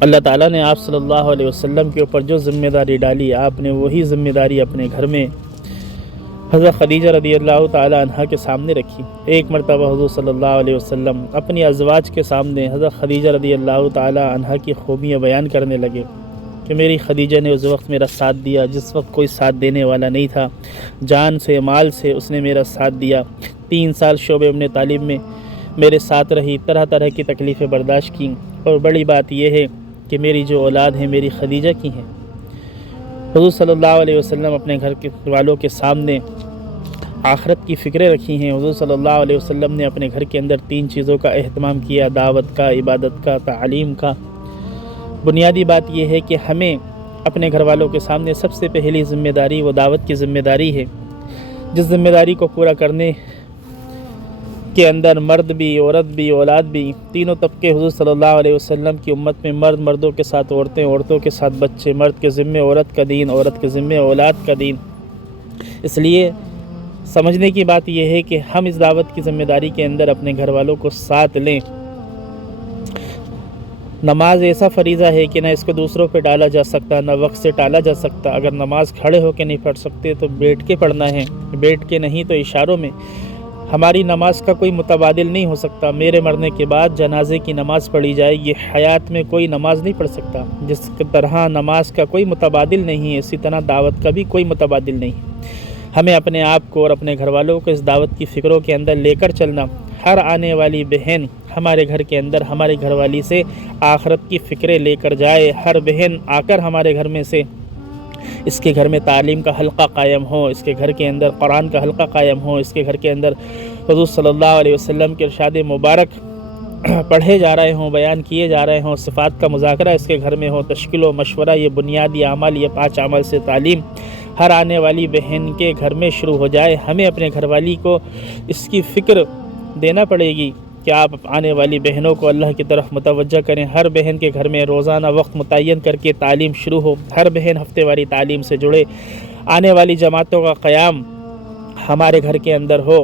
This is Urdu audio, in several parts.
اللہ تعالیٰ نے آپ صلی اللہ علیہ وسلم کے اوپر جو ذمہ داری ڈالی، آپ نے وہی ذمہ داری اپنے گھر میں حضرت خدیجہ رضی اللہ تعالیٰ عنہ کے سامنے رکھی۔ ایک مرتبہ حضور صلی اللہ علیہ وسلم اپنی ازواج کے سامنے حضرت خدیجہ رضی اللہ تعالیٰ عنہ کی خوبیاں بیان کرنے لگے کہ میری خدیجہ نے اس وقت میرا ساتھ دیا جس وقت کوئی ساتھ دینے والا نہیں تھا، جان سے مال سے اس نے میرا ساتھ دیا، 3 سال شعبہ ابن طالب میں میرے ساتھ رہی، طرح طرح کی تکلیفیں برداشت کیں، اور بڑی بات یہ ہے کہ میری جو اولاد ہے میری خدیجہ کی ہیں۔ حضور صلی اللہ علیہ وسلم اپنے گھر کے والوں کے سامنے آخرت کی فکریں رکھی ہیں۔ حضور صلی اللہ علیہ وسلم نے اپنے گھر کے اندر 3 چیزوں کا اہتمام کیا، دعوت کا، عبادت کا، تعلیم کا۔ بنیادی بات یہ ہے کہ ہمیں اپنے گھر والوں کے سامنے سب سے پہلی ذمہ داری وہ دعوت کی ذمہ داری ہے، جس ذمہ داری کو پورا کرنے کے اندر مرد بھی، عورت بھی، اولاد بھی، تینوں طبقے حضور صلی اللہ علیہ وسلم کی امت میں، مرد مردوں کے ساتھ عورتیں، عورتوں کے ساتھ بچے، مرد کے ذمے عورت کا دین، عورت کے ذمے اولاد کا دین۔ اس لیے سمجھنے کی بات یہ ہے کہ ہم اس دعوت کی ذمہ داری کے اندر اپنے گھر والوں کو ساتھ لیں۔ نماز ایسا فریضہ ہے کہ نہ اس کو دوسروں پہ ڈالا جا سکتا، نہ وقت سے ٹالا جا سکتا۔ اگر نماز کھڑے ہو کے نہیں پڑھ سکتے تو بیٹھ کے پڑھنا ہے، بیٹھ کے نہیں تو اشاروں میں۔ ہماری نماز کا کوئی متبادل نہیں ہو سکتا۔ میرے مرنے کے بعد جنازے کی نماز پڑھی جائے گی، حیات میں کوئی نماز نہیں پڑھ سکتا۔ جس طرح نماز کا کوئی متبادل نہیں ہے، اسی طرح دعوت کا بھی کوئی متبادل نہیں ہے۔ ہمیں اپنے آپ کو اور اپنے گھر والوں کو اس دعوت کی فکروں کے اندر لے کر چلنا۔ ہر آنے والی بہن ہمارے گھر کے اندر ہماری گھر والی سے آخرت کی فکریں لے کر جائے۔ ہر بہن آ کر ہمارے گھر میں سے اس کے گھر میں تعلیم کا حلقہ قائم ہو، اس کے گھر کے اندر قرآن کا حلقہ قائم ہو، اس کے گھر کے اندر حضور صلی اللہ علیہ وسلم کے ارشاد مبارک پڑھے جا رہے ہوں، بیان کیے جا رہے ہوں، صفات کا مذاکرہ اس کے گھر میں ہو، تشکیل و مشورہ، یہ بنیادی اعمال، یہ 5 اعمال سے تعلیم ہر آنے والی بہن کے گھر میں شروع ہو جائے۔ ہمیں اپنے گھر والی کو اس کی فکر دینا پڑے گی کہ آپ آنے والی بہنوں کو اللہ کی طرف متوجہ کریں۔ ہر بہن کے گھر میں روزانہ وقت متعین کر کے تعلیم شروع ہو، ہر بہن ہفتے والی تعلیم سے جڑے، آنے والی جماعتوں کا قیام ہمارے گھر کے اندر ہو۔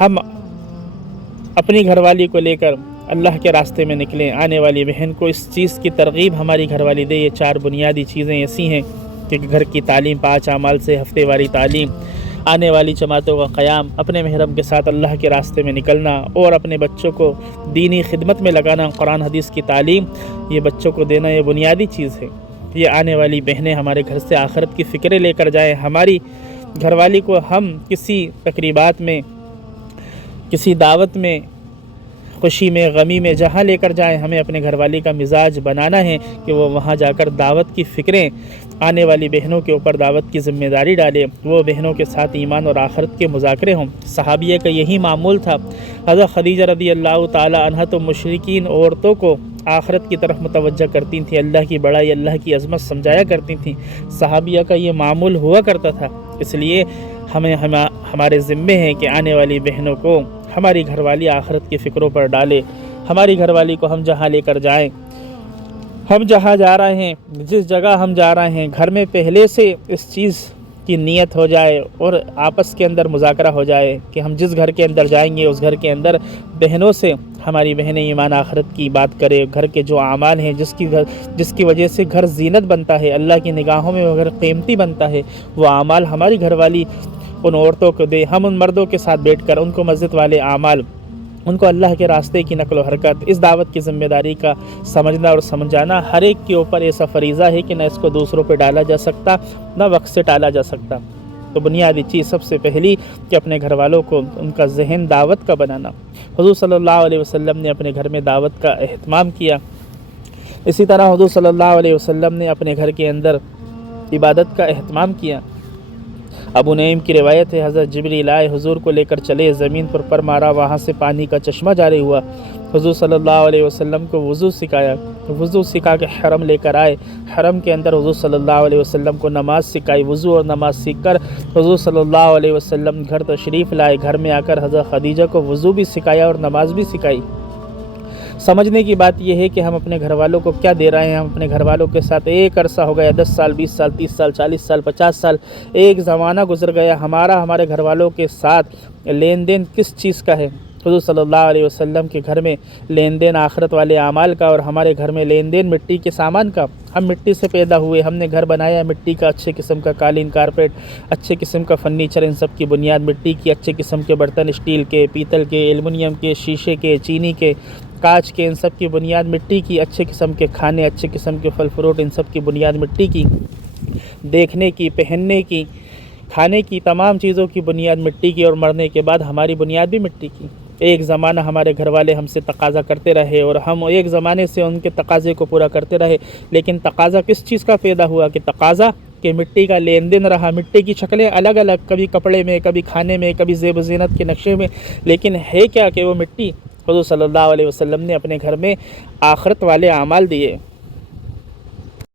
ہم اپنی گھر والی کو لے کر اللہ کے راستے میں نکلیں، آنے والی بہن کو اس چیز کی ترغیب ہماری گھر والی دے۔ یہ 4 بنیادی چیزیں ایسی ہیں کہ گھر کی تعلیم، 5 اعمال سے ہفتے والی تعلیم، آنے والی جماعتوں کا قیام، اپنے محرم کے ساتھ اللہ کے راستے میں نکلنا، اور اپنے بچوں کو دینی خدمت میں لگانا، قرآن حدیث کی تعلیم یہ بچوں کو دینا، یہ بنیادی چیز ہے۔ یہ آنے والی بہنیں ہمارے گھر سے آخرت کی فکریں لے کر جائیں۔ ہماری گھر والی کو ہم کسی تقریبات میں، کسی دعوت میں، خوشی میں، غمی میں جہاں لے کر جائیں، ہمیں اپنے گھر والی کا مزاج بنانا ہے کہ وہ وہاں جا کر دعوت کی فکریں، آنے والی بہنوں کے اوپر دعوت کی ذمہ داری ڈالے، وہ بہنوں کے ساتھ ایمان اور آخرت کے مذاکرے ہوں۔ صحابیہ کا یہی معمول تھا۔ حضرت خدیجہ رضی اللہ تعالی عنہ تو مشرکین عورتوں کو آخرت کی طرف متوجہ کرتی تھیں، اللہ کی بڑائی، اللہ کی عظمت سمجھایا کرتی تھیں۔ صحابیہ کا یہ معمول ہوا کرتا تھا۔ اس لیے ہمارے ذمے ہیں کہ آنے والی بہنوں کو ہماری گھر والی آخرت کی فکروں پر ڈالے۔ ہماری گھر والی کو ہم جہاں لے کر جائیں، ہم جہاں جا رہے ہیں، جس جگہ ہم جا رہے ہیں، گھر میں پہلے سے اس چیز کی نیت ہو جائے اور آپس کے اندر مذاکرہ ہو جائے کہ ہم جس گھر کے اندر جائیں گے اس گھر کے اندر بہنوں سے ہماری بہنیں ایمان آخرت کی بات کرے، گھر کے جو اعمال ہیں جس کی وجہ سے گھر زینت بنتا ہے، اللہ کی نگاہوں میں وہ گھر قیمتی بنتا ہے، وہ اعمال ہماری گھر والی ان عورتوں کو دے۔ ہم ان مردوں کے ساتھ بیٹھ کر ان کو مسجد والے اعمال، ان کو اللہ کے راستے کی نقل و حرکت، اس دعوت کی ذمہ داری کا سمجھنا اور سمجھانا ہر ایک کے اوپر ایسا فریضہ ہے کہ نہ اس کو دوسروں پہ ڈالا جا سکتا، نہ وقت سے ٹالا جا سکتا۔ تو بنیادی چیز سب سے پہلی کہ اپنے گھر والوں کو ان کا ذہن دعوت کا بنانا۔ حضور صلی اللہ علیہ وسلم نے اپنے گھر میں دعوت کا اہتمام کیا۔ اسی طرح حضور صلی اللہ علیہ وسلم نے اپنے گھر کے اندر عبادت کا اہتمام کیا۔ ابو نعیم کی روایت ہے، حضرت جبریل آئے، حضور کو لے کر چلے، زمین پر مارا، وہاں سے پانی کا چشمہ جاری ہوا۔ حضور صلی اللہ علیہ وسلم کو وضو سکھایا، وضو سکھا کے حرم لے کر آئے، حرم کے اندر حضور صلی اللہ علیہ وسلم کو نماز سکھائی، وضو اور نماز سیکھ کر حضور صلی اللہ علیہ وسلم گھر تشریف لائے، گھر میں آ کر حضرت خدیجہ کو وضو بھی سکھایا اور نماز بھی سکھائی۔ سمجھنے کی بات یہ ہے کہ ہم اپنے گھر والوں کو کیا دے رہے ہیں۔ ہم اپنے گھر والوں کے ساتھ ایک عرصہ ہو گیا، 10 سال، 20 سال، 30 سال، 40 سال، 50 سال، ایک زمانہ گزر گیا، ہمارے گھر والوں کے ساتھ لین دین کس چیز کا ہے؟ حضور صلی اللہ علیہ وسلم کے گھر میں لین دین آخرت والے اعمال کا، اور ہمارے گھر میں لین دین مٹی کے سامان کا۔ ہم مٹی سے پیدا ہوئے، ہم نے گھر بنایا مٹی کا، اچھے قسم کا قالین، کارپیٹ، اچھے قسم کا فرنیچر، ان سب کی بنیاد مٹی کی، اچھے قسم کے برتن، اسٹیل کے، پیتل کے، ایلومنیم کے، شیشے کے، چینی کے، کانچ کے، ان سب کی بنیاد مٹی کی، اچھے قسم کے کھانے، اچھے قسم کے پھل فروٹ، ان سب کی بنیاد مٹی کی، دیکھنے کی، پہننے کی، کھانے کی، تمام چیزوں کی بنیاد مٹی کی، اور مرنے کے بعد ہماری بنیاد بھی مٹی کی۔ ایک زمانہ ہمارے گھر والے ہم سے تقاضا کرتے رہے، اور ہم ایک زمانے سے ان کے تقاضے کو پورا کرتے رہے، لیکن تقاضا کس چیز کا پیدا ہوا؟ کہ تقاضا کہ مٹی کا لین دین رہا۔ مٹی کی شکلیں الگ الگ، کبھی کپڑے میں، کبھی کھانے میں، کبھی زیب و زینت کے نقشے میں، لیکن ہے کیا کہ وہ مٹی۔ حضور صلی اللہ علیہ وسلم نے اپنے گھر میں آخرت والے اعمال دیے۔